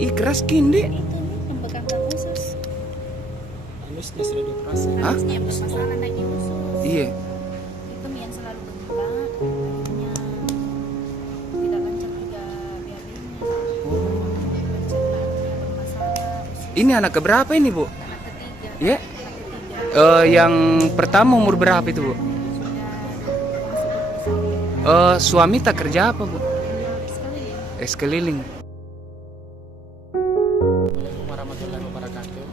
Ih keras kindi. Itu nih yang begang usus. Anusnya sudah dioperasi. Hah? Harusnya bermasalah lagi usus. Iya. Itu yang selalu bengkak, akhirnya tidak lancar juga BAB-nya. Pencernaannya bermasalah. Ini anak keberapa ini bu? Anak ketiga. Ya. Anak ketiga Yang pertama umur berapa itu bu? sudah masuk 20 Suami tak kerja apa bu? sekali ya. Keliling. Assalamualaikum warahmatullahi wabarakatuh.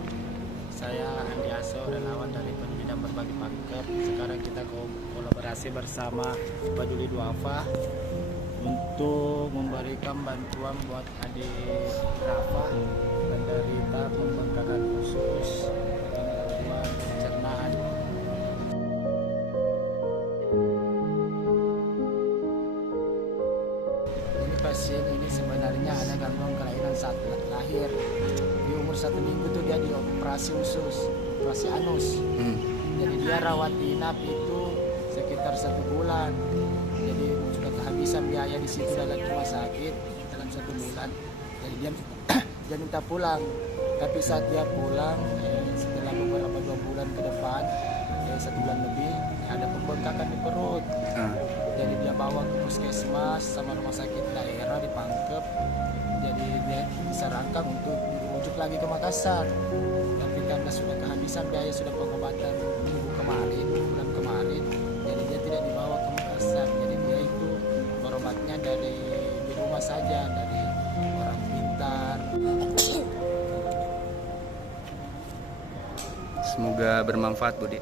Saya Andi Aso, relawan dari Pendidikan Berbagi Paket. Sekarang kita kolaborasi bersama Peduli Duafa untuk memberikan bantuan buat adik Rafa penderita pembengkakan usus dan gangguan pencernaan. Ini pasien ini sebenarnya ada gangguan kelainan saat lahir. Di umur 1 minggu tuh dia dioperasi usus, operasi anus. Jadi dia rawat inap itu sekitar 1 bulan. Jadi sudah kehabisan biaya di situ dalam rumah sakit dalam 1 bulan. Jadi dia dia minta pulang. Tapi saat dia pulang setelah beberapa 2 bulan ke depan, 1 bulan lebih, ada pembengkakan di perut. Jadi dia bawa ke puskesmas sama rumah sakit daerah di Pangkep. Jadi dia disarankan untuk dirujuk lagi ke Makassar. Tapi karena sudah kehabisan biaya sudah pengobatan minggu kemarin, bulan kemarin, jadi dia tidak dibawa ke Makassar. Jadi dia itu berobatnya dari di rumah saja, dari orang pintar. Semoga bermanfaat Budi.